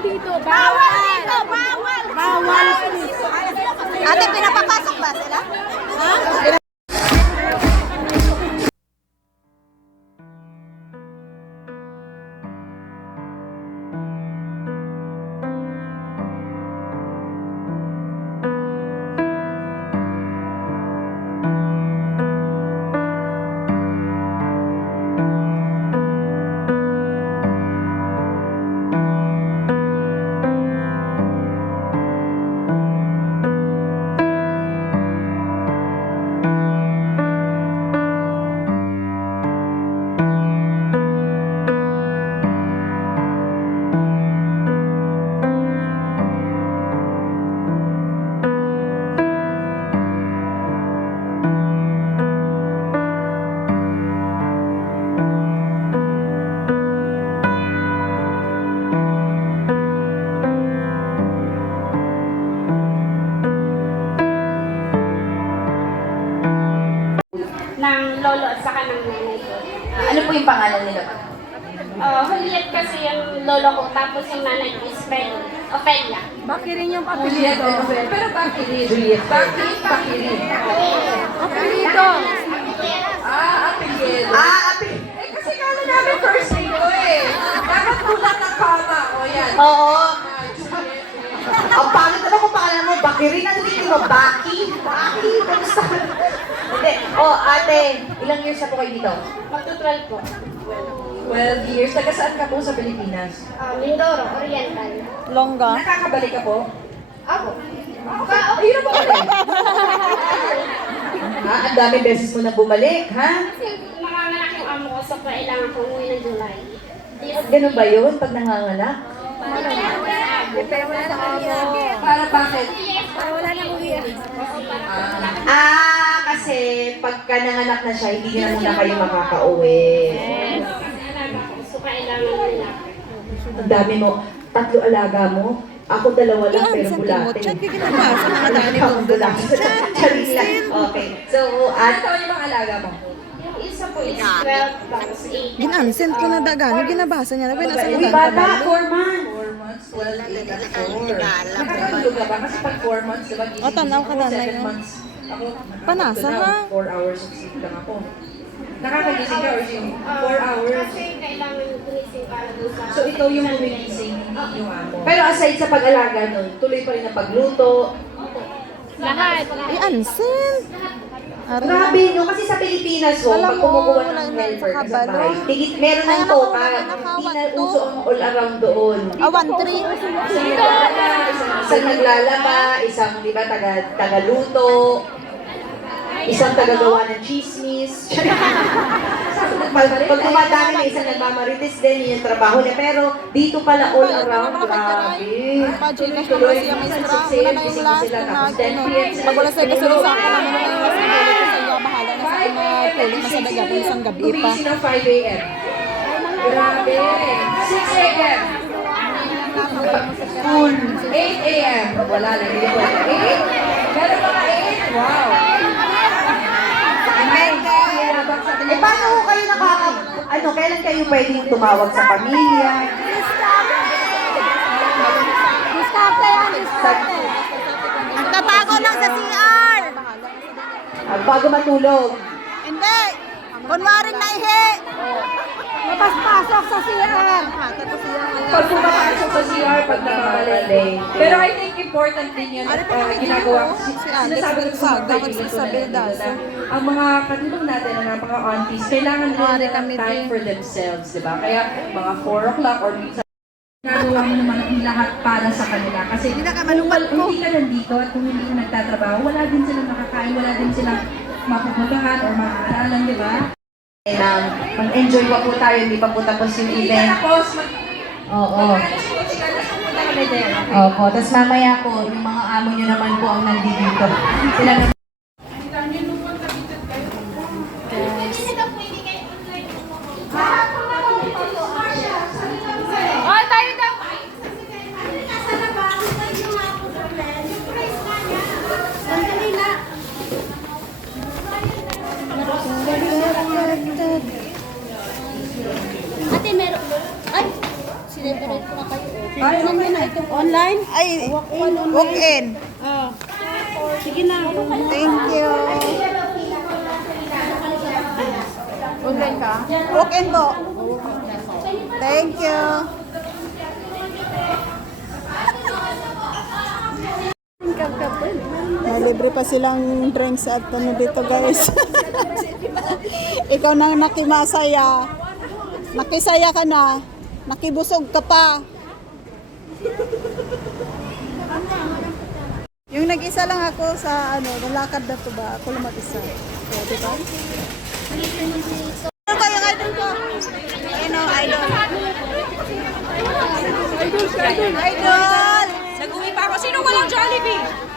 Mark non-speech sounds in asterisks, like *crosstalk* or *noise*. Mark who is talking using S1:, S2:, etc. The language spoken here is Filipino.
S1: dito. Bawal dito. Bawal. Bawal. Ate, pinapapasok ba sila? Ha?
S2: Pangalan nila?
S3: Uh, Juliet kasi yung lolo ko, tapos yung nanay ko is Fel, Ophelia.
S1: Bakirin yung
S2: Juliet
S1: papilito.
S2: Pero bakit? Juliet. Bakit? Bakit?
S1: Papilito.
S2: Ah, apelyido. Ah, apelyido. Eh, kasi kala namin first name ko eh. Dapat kulat ng kama. O yan.
S4: Oo.
S2: Ah, Juliet.
S4: Ang pangit naman kung pangalan mo, Bakirin. Ano dito mo? Baki? Baki? Kamusta? *laughs* Hindi. Oh, ate, ilang years na po kayo dito?
S3: Magtutral po.
S2: 12 years. Taga saan ka po sa Pilipinas?
S3: Uh, Mindoro, Oriental.
S1: Longga.
S2: Nakakabalik ka po?
S3: Ako.
S2: Ayun na ba ulit?
S4: Ha? Ang dami beses mo na bumalik, ha?
S3: Kasi nanganganak yung amo ko, so kailangan ko umuwi ng July.
S4: Ganun ba yun pag nanganganak?
S2: Para bakit?
S4: Ah, kasi pagka nanganak na siya, hindi na muna kayo makakauwi.
S3: So kailangan nila.
S4: Ang dami mo. Tatlo alaga mo. Ako dalawa lang pero *laughs* bulate.
S1: Chat, mga.
S4: Ako bulate. Charing lang. Okay. So,
S2: Ano
S4: at
S2: yung mga alaga mo?
S3: Yung isa po is 12 tapos 8.
S1: Ginansend ko na dagani, ginabasa niya na ba nasa
S4: Uy, bata, 4 months.
S2: 4 months, 12, 8, at 4. Nagkakalo ka ba? Kasi pag 4 months, diba?
S1: O, tanaw ka na na
S2: 7
S1: yun.
S2: months. Ako,
S1: Panasa, ha?
S2: 4 hours of sleep lang ako. Nakakagising ka or yung 4 hours?
S3: Kasi kailangan gumising para dun sa...
S2: So ikaw yung gumigising, hindi yung amo.
S4: Pero aside sa pag-alaga nun, tuloy pa rin ang pagluto.
S3: Lahat.
S1: Ay, ansend. Ari.
S4: Grabe, no? Kasi sa Pilipinas, oh,
S1: Alam
S4: pag kumukuha ng helper ka sa bahay, tigit, meron ng toka. Hindi na uso ang all around doon.
S1: Awan, three.
S4: Isang naglalaba, isang, isang naglalaba, isang, di ba, taga, tagaluto, isang tagagawa ng chismis. *laughs* pag, pag tumadami na isang nagmamarites din, yun yung trabaho niya. Pero dito pala all around, grabe.
S1: Siya may stra? Wala na yung last na ano. Pag wala sa gasol sa ako na yung last na ulit sa iyo, bahala na sa akin na na sa dagat ng isang gabi pa.
S2: Gumigising ng 5 a.m. Grabe. 6 a.m. School. 8 a.m. Wala lang. Hindi ko 8? Meron mga 8? Wow.
S4: Eh, paano ko kayo nakaka... Ano, kailan kayo pwedeng tumawag sa pamilya?
S1: Diskarte yan, diskarte. Nagtatago lang sa CR.
S4: Ah, bago matulog.
S1: Kunwaring naihi. Napaspasok sa CR.
S2: Pag pumapasok sa CR, pag nakabalik. Pero I think important din yun at uh, ginagawa ko. Sinasabi ko sa mga kaibigan ko ang mga katulong natin na mga aunties, kailangan nila ng time
S1: din.
S2: for themselves, di ba? Kaya mga 4 o'clock or minsan Nagawa mo naman ang lahat para sa kanila. Kasi
S1: Hindi na ka
S2: kung hindi ka nandito at kung hindi ka nagtatrabaho, wala din silang makakain, wala din silang mapupuntahan or maaaralan, di ba?
S4: Um, mag-enjoy pa po tayo, hindi pa po tapos yung event.
S2: tapos,
S4: Oo.
S2: alas 8 ka, alas pumunta kami din.
S4: Opo, tapos mamaya po, yung mga amo nyo naman po ang nandito. Sila na
S3: Oh, tayo daw!
S1: Online? Ay, walk in. Sige na. Thank you. Online ka? Walk in po. Thank you. May libre pa silang drinks at ano dito guys. *laughs* Ikaw nang nakimasaya. Nakisaya ka na. Nakibusog ka pa. nag-isa lang ako sa ano, lalakad na to ba? Ako lang mag-isa. Yeah, di ba? Ano kayo idol ko? Ano, idol? Idol! Idol! Nag-uwi pa ako. Sino walang Jollibee?